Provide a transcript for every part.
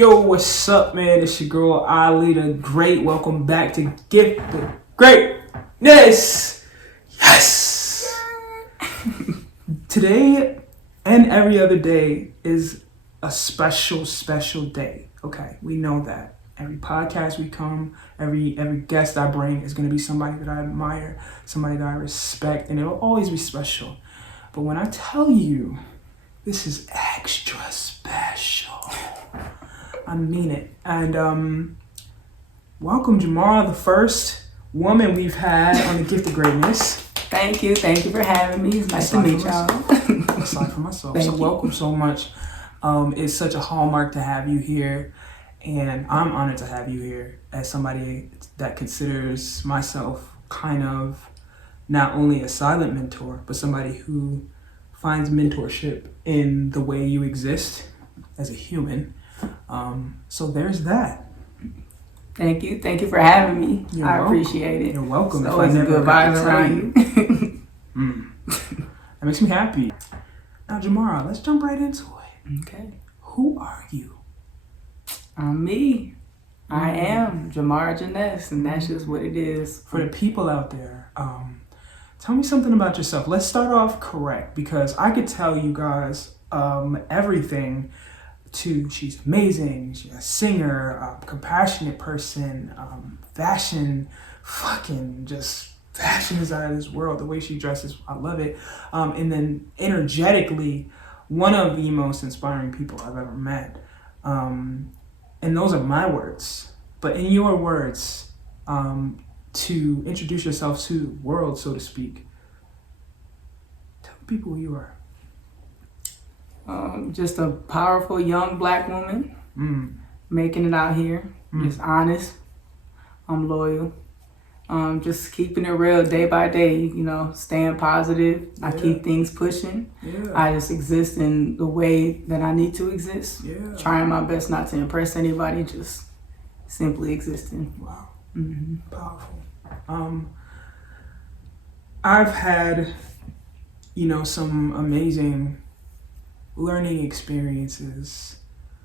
Yo, what's up, man? It's your girl Ahlee the Great. Welcome back to Gift the Greatness. Yes. Today and every other day is a special day. Okay, we know that. Every podcast we come, every guest I bring is going to be somebody that I admire, somebody that I respect, and it'll always be special. But when I tell you this is extra special, I mean it. And welcome Jamarra, the first woman we've had on the Gift of Greatness. Thank you for having me. It's nice to meet y'all. Aside from myself. Welcome so much. It's such a hallmark to have you here. And I'm honored to have you here as somebody that considers myself kind of not only a silent mentor, but somebody who finds mentorship in the way you exist as a human. So there's that. Thank you for having me. You're I welcome. Appreciate it. You're welcome. It's always a good vibes around you. That makes me happy. Now, Jamarra, let's jump right into it. Okay. Who are you? I'm me. I am Jamarra Janess, and that's just what it is. For the people out there, tell me something about yourself. Let's start off correct, because I could tell you guys everything. She's amazing, she's a singer, compassionate person, fashion is out of this world. The way she dresses, I love it. And then energetically, one of the most inspiring people I've ever met. And those are my words. But in your words, to introduce yourself to the world, so to speak, tell people who you are. Just a powerful young black woman, making it out here. Just honest. I'm loyal. Just keeping it real day by day, staying positive. Yeah. I keep things pushing. Yeah. I just exist in the way that I need to exist. Yeah. Trying my best not to impress anybody, just simply existing. Wow. Mm-hmm. Powerful. I've had, some amazing learning experiences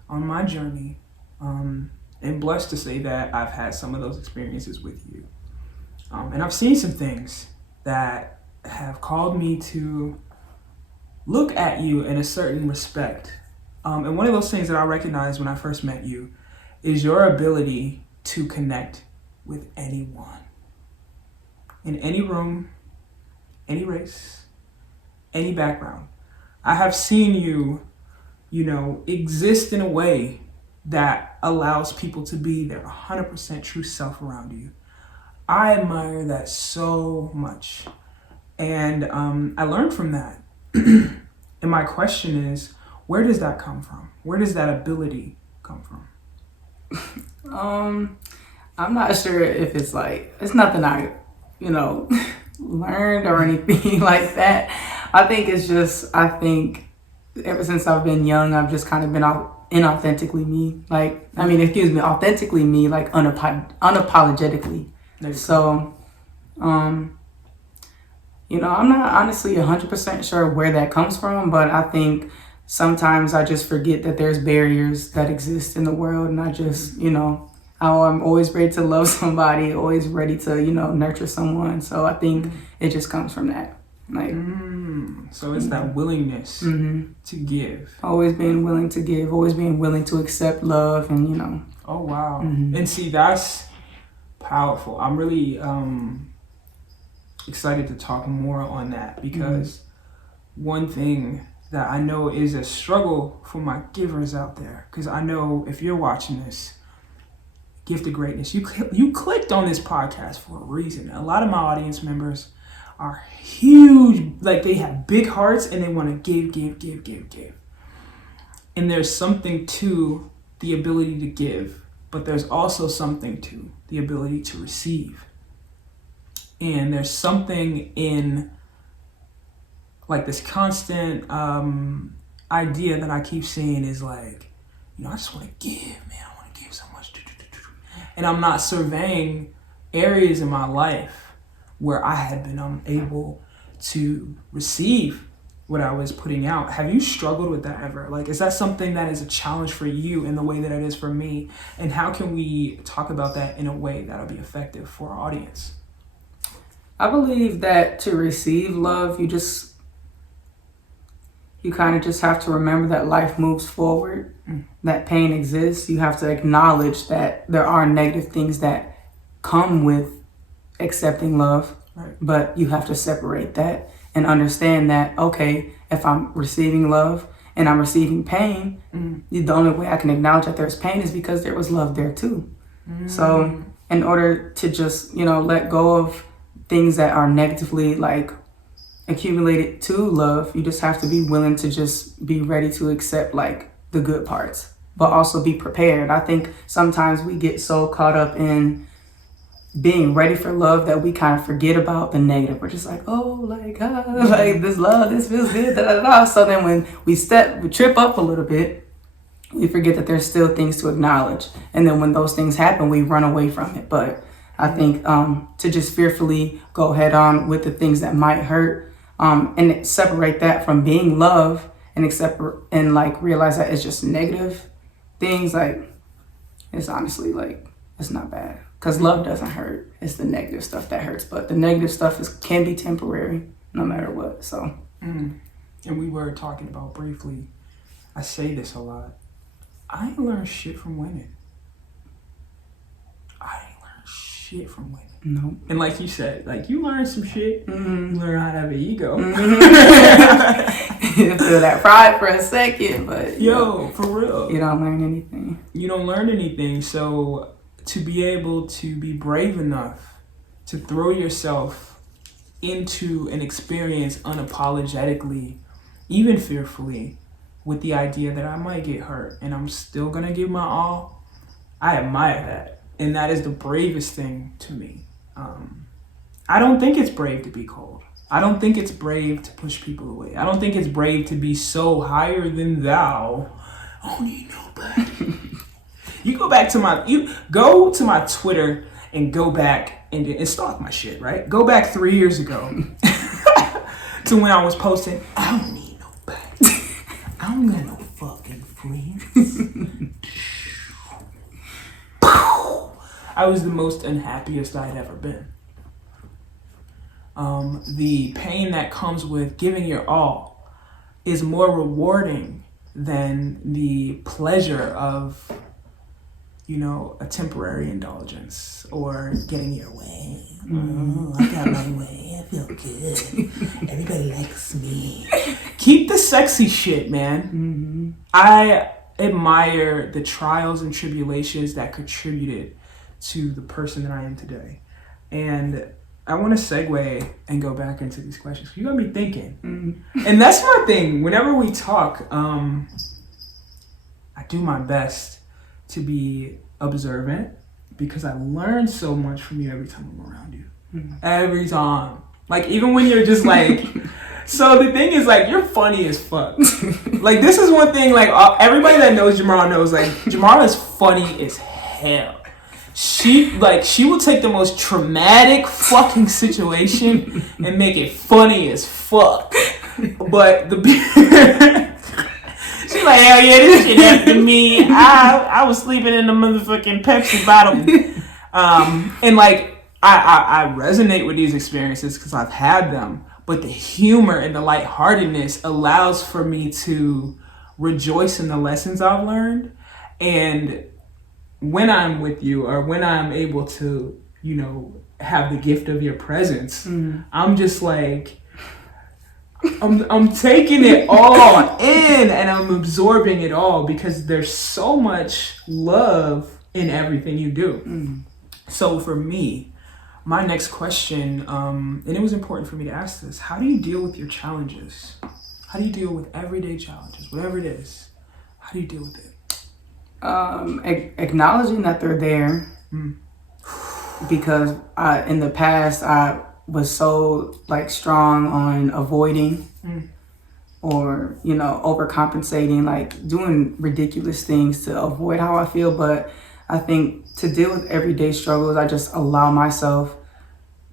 on my journey. And blessed to say that I've had some of those experiences with you. And I've seen some things that have called me to look at you in a certain respect. And one of those things that I recognized when I first met you is your ability to connect with anyone. In any room, any race, any background. I have seen you, exist in a way that allows people to be their 100% true self around you. I admire that so much. And I learned from that. And my question is, where does that come from? Where does that ability come from? I'm not sure if it's nothing I, learned or anything like that. I think ever since I've been young, I've just kind of been inauthentically me. Authentically me, unapologetically. So, I'm not honestly 100% sure where that comes from, but I think sometimes I just forget that there's barriers that exist in the world, and I just, I'm always ready to love somebody, always ready to, nurture someone. So I think it just comes from that. So it's that willingness to give. Always being willing to give, always being willing to accept love, and, Oh, wow. And see, that's powerful. I'm really excited to talk more on that, because one thing that I know is a struggle for my givers out there, because I know if you're watching this, Gift of Greatness, you clicked on this podcast for a reason. A lot of my audience members are huge, they have big hearts and they want to give. And there's something to the ability to give, but there's also something to the ability to receive. And there's something in this constant idea that I keep saying is I just want to give, man. I want to give so much. And I'm not surveying areas in my life where I had been unable to receive what I was putting out. Have you struggled with that ever? Like, is that something that is a challenge for you in the way that it is for me? And how can we talk about that in a way that'll be effective for our audience? I believe that to receive love, you kind of just have to remember that life moves forward, that pain exists. You have to acknowledge that there are negative things that come with accepting love, right. But you have to separate that and understand that, okay, if I'm receiving love and I'm receiving pain, the only way I can acknowledge that there's pain is because there was love there too. So in order to just, let go of things that are negatively like accumulated to love, you just have to be willing to just be ready to accept like the good parts, but also be prepared. I think sometimes we get so caught up in being ready for love that we kind of forget about the negative. We're just like, oh, like this love, this feels good, da da da. So then when we trip up a little bit, we forget that there's still things to acknowledge. And then when those things happen, we run away from it. But I think to just fearfully go head on with the things that might hurt, and separate that from being love, and like realize that it's just negative things. Like, it's honestly like, it's not bad. Because love doesn't hurt. It's the negative stuff that hurts. But the negative stuff can be temporary no matter what. So. And we were talking about briefly, I say this a lot, I ain't learned shit from women. From women. No. And like you said, like you learn some shit. You learn how to have an ego. You feel that pride for a second, but for real, you don't learn anything. You don't learn anything. So to be able to be brave enough to throw yourself into an experience unapologetically, even fearfully, with the idea that I might get hurt and I'm still gonna give my all, I admire that. And that is the bravest thing to me. I don't think it's brave to be cold. I don't think it's brave to push people away. I don't think it's brave to be so higher than thou. I don't need nobody. You go to my Twitter and go back and stalk my shit, right? Go back 3 years ago to when I was posting, I don't need nobody. I don't got no fucking friends. I was the most unhappiest I'd ever been. The pain that comes with giving your all is more rewarding than the pleasure of, a temporary indulgence or getting your way. Oh, I got my way. I feel good. Everybody likes me. Keep the sexy shit, man. I admire the trials and tribulations that contributed to the person that I am today. And I want to segue and go back into these questions. You got me thinking. And that's my thing. Whenever we talk, I do my best to be observant because I learn so much from you every time I'm around you. Every time. Like, even when you're just like... So the thing is, like, you're funny as fuck. Like, this is one thing, like, everybody that knows Jamarra knows, like, Jamarra is funny as hell. She will take the most traumatic fucking situation and make it funny as fuck. But she's like, hell yeah, this shit happened to me. I was sleeping in the motherfucking Pepsi bottle. And like, I resonate with these experiences because I've had them. But the humor and the lightheartedness allows for me to rejoice in the lessons I've learned. And when I'm with you or when I'm able to, have the gift of your presence, I'm just like, I'm taking it all in and I'm absorbing it all because there's so much love in everything you do. So for me, my next question, and it was important for me to ask this, how do you deal with your challenges? How do you deal with everyday challenges, whatever it is? How do you deal with it? Acknowledging that they're there, because in the past I was so like strong on avoiding or overcompensating, like doing ridiculous things to avoid how I feel. But I think to deal with everyday struggles, I just allow myself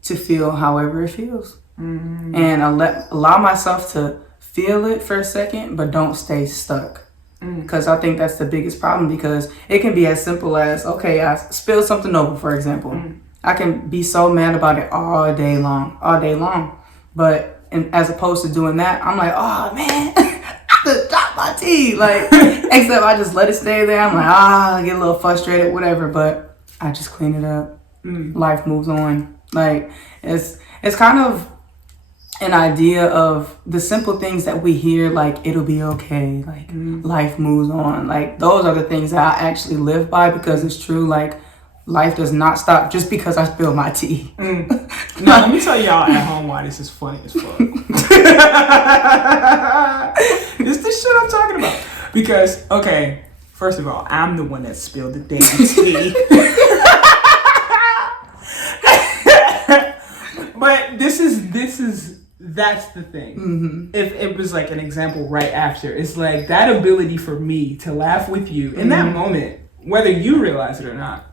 to feel however it feels, and allow myself to feel it for a second, but don't stay stuck. Because I think that's the biggest problem, because it can be as simple as, okay, I spilled something over, for example. I can be so mad about it all day long. But as opposed to doing that, I'm like, oh man, I just dropped my tea. Like, except I just let it stay there. I'm like, I get a little frustrated, whatever. But I just clean it up. Life moves on. Like, it's kind of an idea of the simple things that we hear, like, it'll be okay. Like, life moves on. Like, those are the things that I actually live by, because it's true. Like, life does not stop just because I spilled my tea. Now, let me tell y'all at home why this is funny as fuck. It's the shit I'm talking about. Because, okay, first of all, I'm the one that spilled the damn tea. But that's the thing. If it was like an example right after, it's like that ability for me to laugh with you in that moment, whether you realize it or not.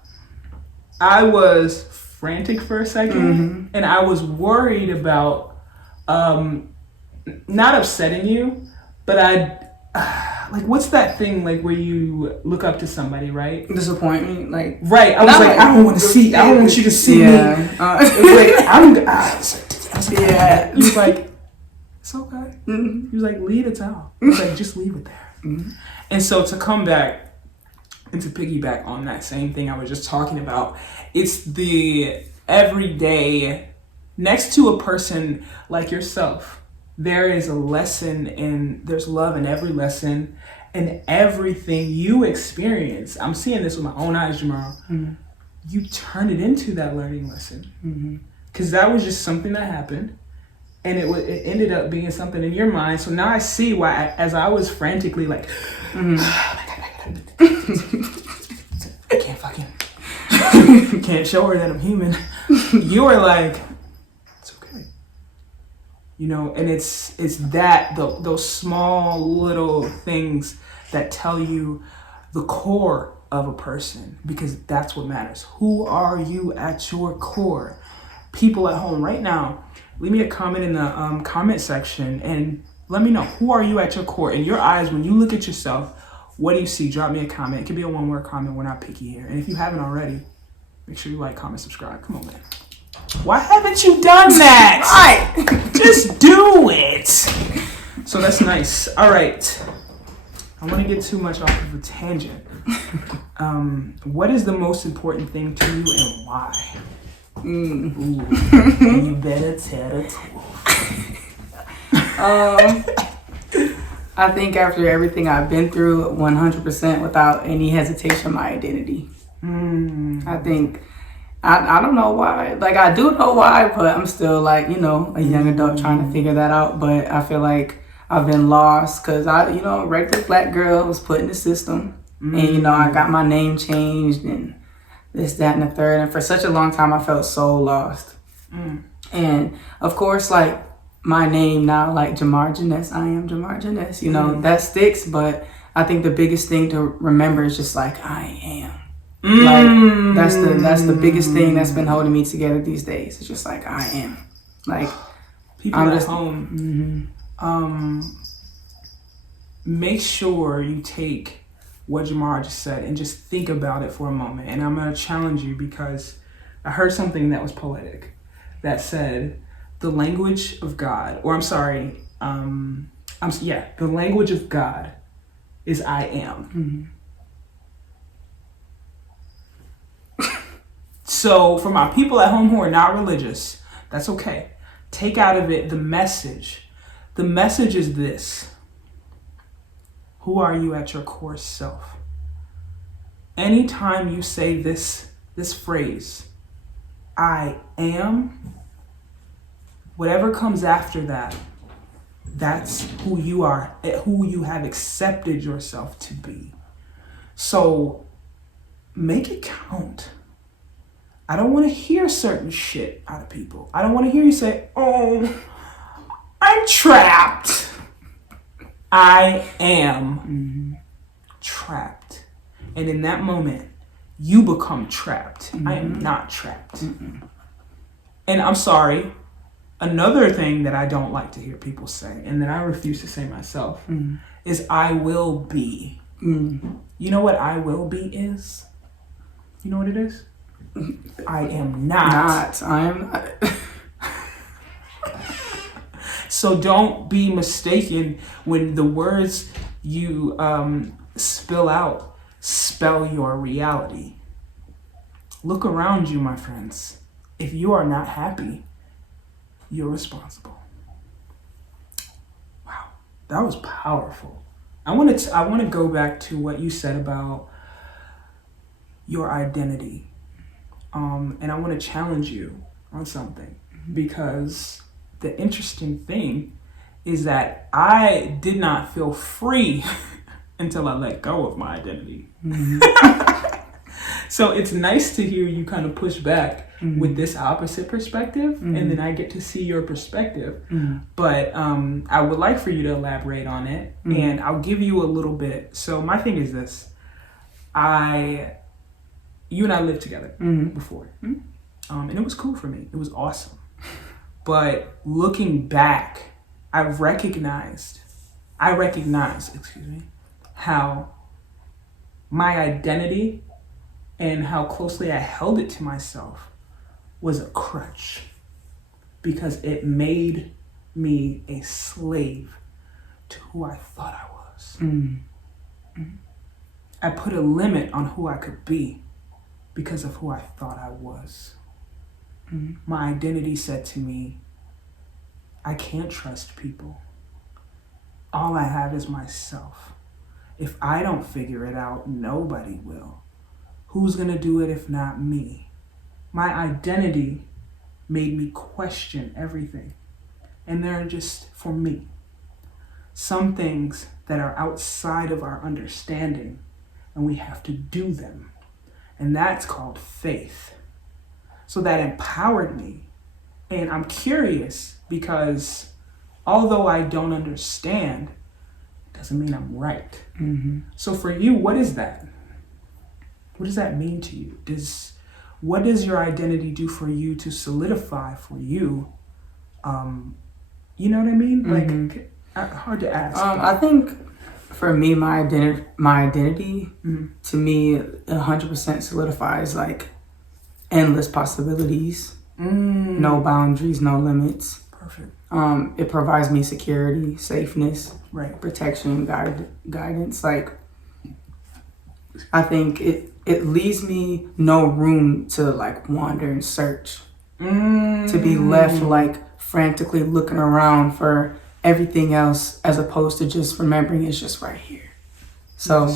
I was frantic for a second, and I was worried about not upsetting you, but like, what's that thing, like, where you look up to somebody, right? Disappointment, like, right. I was like, I don't want to see. I don't want you to see me. It was like, yeah. He was like, it's okay. He was like, leave the towel. He was like, just leave it there. And so to come back and to piggyback on that same thing I was just talking about, it's the everyday, next to a person like yourself, there is a lesson, and there's love in every lesson and everything you experience. I'm seeing this with my own eyes, Jamarra. You turn it into that learning lesson. Because that was just something that happened, and it ended up being something in your mind. So now I see why, as I was frantically like, I can't show her that I'm human. You were like, it's okay. You know, and it's that, those small little things that tell you the core of a person, because that's what matters. Who are you at your core? People at home right now, leave me a comment in the comment section and let me know, who are you at your core? In your eyes, when you look at yourself, what do you see? Drop me a comment. It could be a one-word comment. We're not picky here. And if you haven't already, make sure you like, comment, subscribe. Come on, man. Why haven't you done that? Right. Just do it. So that's nice. All right. I want to get too much off of a tangent. What is the most important thing to you and why? Ooh, you better tell the truth. I think after everything I've been through, 100% without any hesitation, my identity. I think, I don't know why. Like, I do know why, but I'm still, like, you know, a young adult trying to figure that out. But I feel like I've been lost because regular black girl was put in the system. And, I got my name changed and this, that, and the third. And for such a long time, I felt so lost. And, of course, like, my name now, like Jamarra Janess, I am Jamarra Janess, that sticks. But I think the biggest thing to remember is just like, I am. Like, that's the biggest thing that's been holding me together these days. It's just like, I am. Like, people at home, make sure you take what Jamarra just said and just think about it for a moment. And I'm going to challenge you, because I heard something that was poetic that said, the language of God, or I'm sorry, the language of God is I am. So for my people at home who are not religious, that's okay. Take out of it the message. The message is this: who are you at your core self? Anytime you say this phrase, I am, whatever comes after that, that's who you are, who you have accepted yourself to be. So make it count. I don't want to hear certain shit out of people. I don't want to hear you say, oh, I'm trapped. I am trapped. And in that moment, you become trapped. I am not trapped. And I'm sorry. Another thing that I don't like to hear people say, and that I refuse to say myself, is I will be. You know what I will be is? You know what it is? I am not. So don't be mistaken when the words you spill out spell your reality. Look around you, my friends. If you are not happy, you're responsible. Wow, that was powerful. I want to go back to what you said about your identity, and I want to challenge you on something, because the interesting thing is that I did not feel free until I let go of my identity. So it's nice to hear you kind of push back with this opposite perspective, and then I get to see your perspective. But I would like for you to elaborate on it, and I'll give you a little bit. So my thing is this. You and I lived together before, and it was cool for me. It was awesome. But looking back, I recognized, how my identity and how closely I held it to myself was a crutch, because it made me a slave to who I thought I was. I put a limit on who I could be because of who I thought I was. My identity said to me, I can't trust people. All I have is myself. If I don't figure it out, nobody will. Who's gonna do it if not me? My identity made me question everything. And they're just for me. Some things that are outside of our understanding, and we have to do them. And that's called faith. So that empowered me. And I'm curious, because although I don't understand, doesn't mean I'm right. So for you, what is that? What does that mean to you? What does your identity do for you to solidify for you? You know what I mean? Like, hard to ask. I think for me, my identity to me 100% solidifies like endless possibilities, no boundaries, no limits. Perfect. It provides me security, safeness, right, protection, guidance. Like, I think it leaves me no room to like wander and search, to be left like frantically looking around for everything else, as opposed to just remembering it's just right here. So,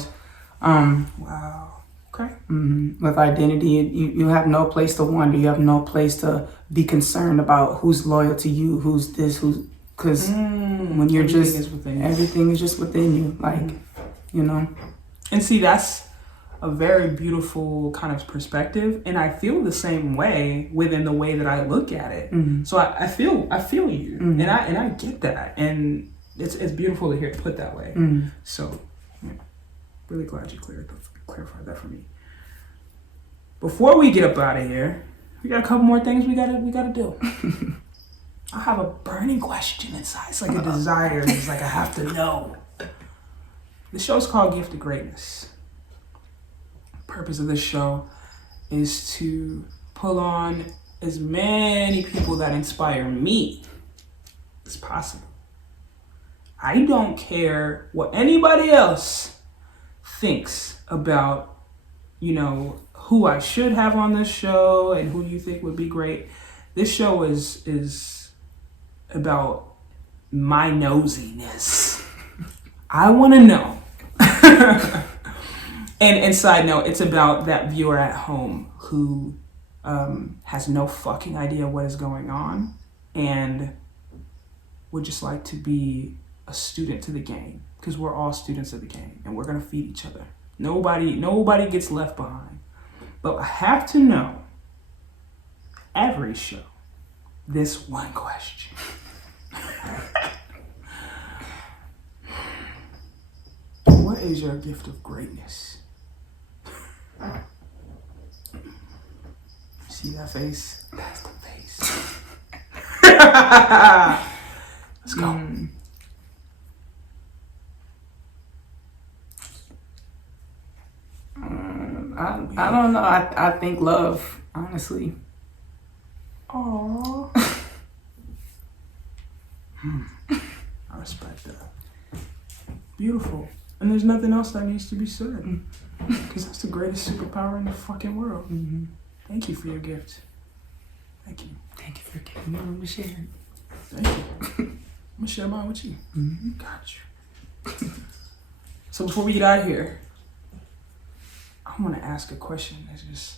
wow. Okay. With identity, you have no place to wander. You have no place to be concerned about who's loyal to you, who's because when you're everything is just within you, like, you know. And see, that's a very beautiful kind of perspective, and I feel the same way within the way that I look at it. So I feel you, and I get that, and it's beautiful to hear it put that way. So, yeah, really glad you clarified that for me. Before we get up out of here, we got a couple more things we gotta do. I have a burning question inside. It's like a desire. It's like I have to know. The show's called Gift of Greatness. The purpose of this show is to pull on as many people that inspire me as possible. I don't care what anybody else thinks about, you know, who I should have on this show and who you think would be great. This show is about my nosiness. I want to know. And side note, it's about that viewer at home who has no fucking idea what is going on and would just like to be a student to the game, because we're all students of the game and we're going to feed each other. Nobody gets left behind. But I have to know, every show, this one question. What is your gift of greatness? See that face? That's the face. Let's go. I don't know. I think love, honestly. Aww. I respect that. Beautiful. And there's nothing else that needs to be said. Because that's the greatest superpower in the fucking world. Mm-hmm. Thank you for your gift. Thank you. Thank you for giving me room to share it. Thank you. I'm gonna share mine with you. Mm-hmm. Got you. So before we get out of here, I want to ask a question that's just,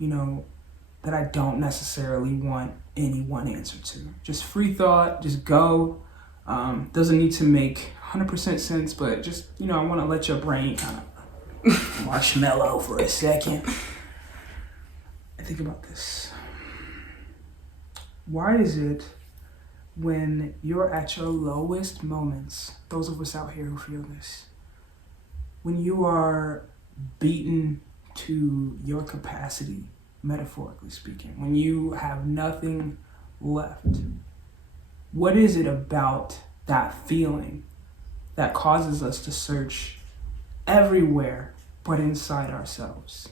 that I don't necessarily want any one answer to. Just free thought, just go. Doesn't need to make 100% sense, but just, I want to let your brain kind of marshmallow for a second. And think about this. Why is it when you're at your lowest moments, those of us out here who feel this, when you are beaten to your capacity, metaphorically speaking, when you have nothing left, what is it about that feeling that causes us to search everywhere but inside ourselves?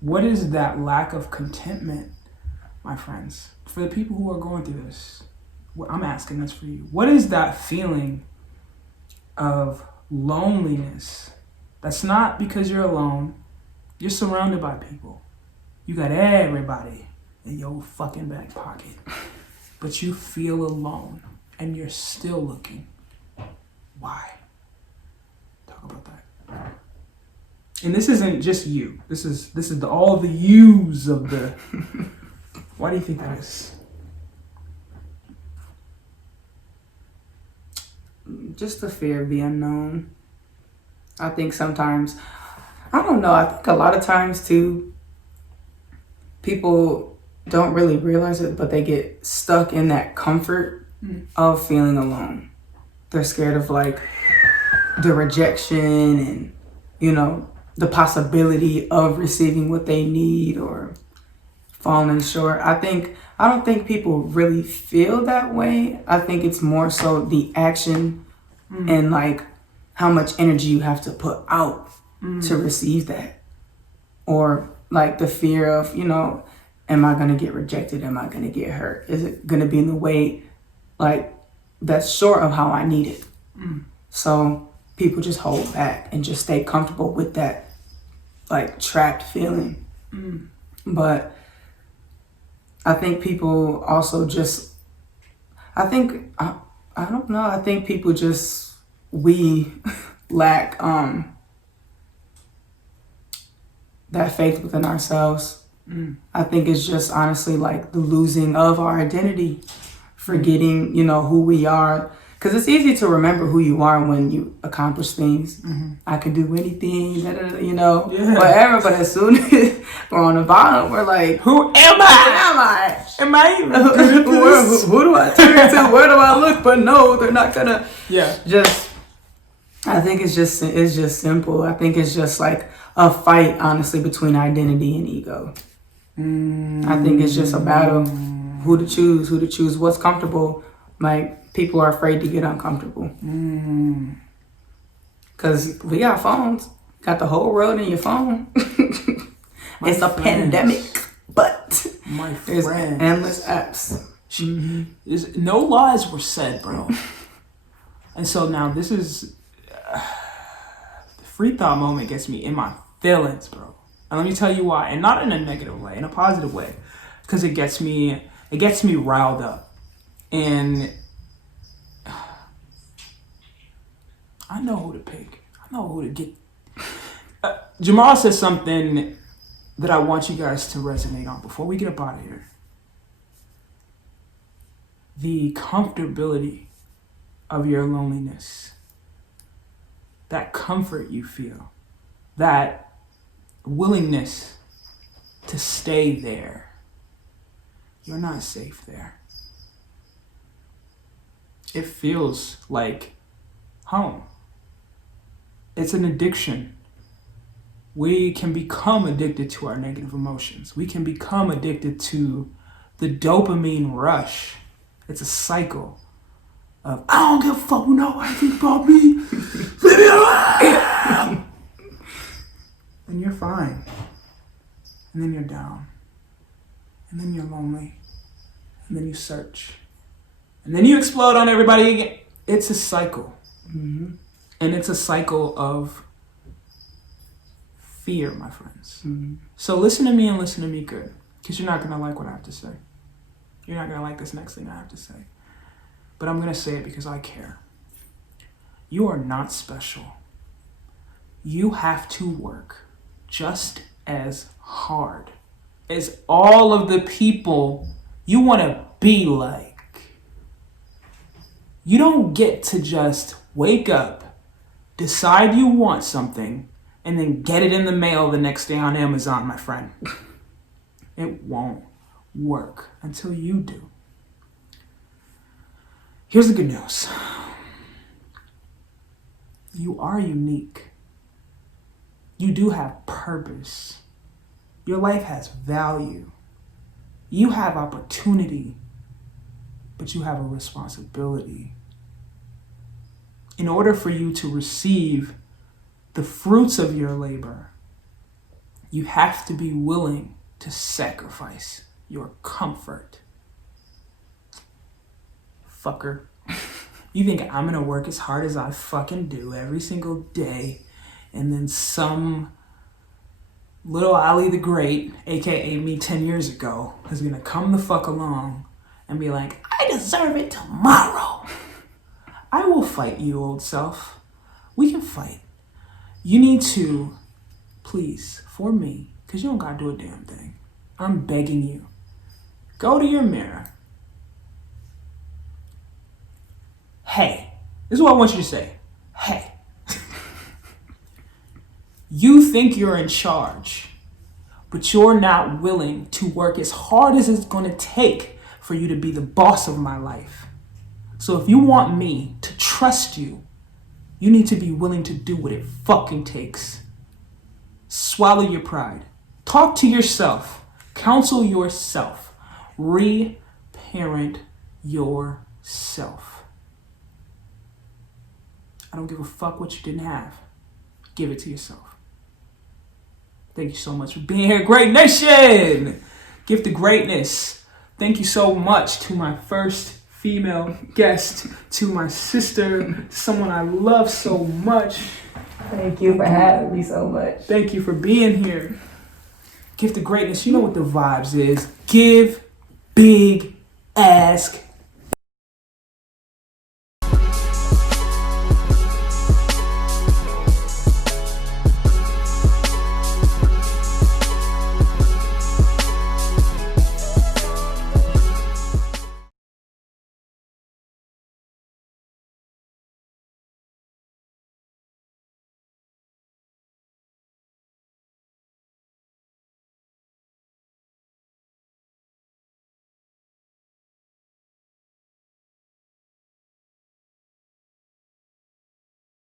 What is that lack of contentment, my friends? For the people who are going through this, I'm asking this for you. What is that feeling of loneliness? That's not because you're alone. You're surrounded by people. You got everybody in your fucking back pocket. But you feel alone and you're still looking. Why? Talk about that. And this isn't just you. This is all the yous of the... Why do you think that is? Just the fear of the unknown. I think sometimes, I don't know, I think a lot of times too, people don't really realize it, but they get stuck in that comfort of feeling alone. They're scared of like the rejection and, the possibility of receiving what they need or falling short. I don't think people really feel that way. I think it's more so the action and like how much energy you have to put out to receive that. Or like the fear of, am I going to get rejected? Am I going to get hurt? Is it going to be in the way like that's short of how I need it? So people just hold back and just stay comfortable with that like trapped feeling. But I think people also just, I don't know, I think people just, we lack that faith within ourselves. I think it's just honestly like the losing of our identity, forgetting, who we are. Because it's easy to remember who you are when you accomplish things. I can do anything, whatever. But as soon as we're on the bottom, we're like, who am I? Am I even who do I turn to? Where do I look? But no, they're not gonna. Yeah. I think it's just simple. I think it's just like a fight, honestly, between identity and ego. I think it's just a battle. Who to choose, what's comfortable. Like, people are afraid to get uncomfortable. Because we got phones. Got the whole world in your phone. It's a pandemic, but there's endless apps. No lies were said, bro. And so now this is... the free thought moment gets me in my feelings, bro. And let me tell you why. And not in a negative way, in a positive way. Because it gets me riled up. And I know who to pick. I know who to get. Jamarra said something that I want you guys to resonate on before we get up out of here. The comfortability of your loneliness. That comfort you feel. That willingness to stay there. You're not safe there. It feels like home. It's an addiction. We can become addicted to our negative emotions. We can become addicted to the dopamine rush It's a cycle of, I don't give a fuck who know anything about me. Leave me alone. And you're fine. And then you're down. And then you're lonely. And then you search. And then you explode on everybody again. It's a cycle. Mm-hmm. And it's a cycle of fear, my friends. Mm-hmm. So listen to me and listen to me good. Because you're not going to like what I have to say. You're not going to like this next thing I have to say. But I'm going to say it because I care. You are not special. You have to work just as hard as all of the people you want to be like. You don't get to just wake up, decide you want something, and then get it in the mail the next day on Amazon, my friend. It won't work until you do. Here's the good news. You are unique. You do have purpose. Your life has value. You have opportunity, but you have a responsibility. In order for you to receive the fruits of your labor, you have to be willing to sacrifice your comfort. Fucker. You think I'm gonna work as hard as I fucking do every single day, and then some little Ahlee the Great, aka me 10 years ago, is gonna come the fuck along and be like, I deserve it tomorrow. I will fight you, old self. We can fight. You need to, please, for me, because you don't gotta do a damn thing. I'm begging you. Go to your mirror. Hey, this is what I want you to say. Hey. You think you're in charge, but you're not willing to work as hard as it's going to take for you to be the boss of my life. So if you want me to trust you, you need to be willing to do what it fucking takes. Swallow your pride. Talk to yourself. Counsel yourself. Reparent yourself. I don't give a fuck what you didn't have. Give it to yourself. Thank you so much for being here, Great Nation! Gift of Greatness. Thank you so much to my first female guest, to my sister, someone I love so much. Thank you for having me so much. Thank you for being here. Gift of Greatness, you know what the vibes is. Give, big, ask,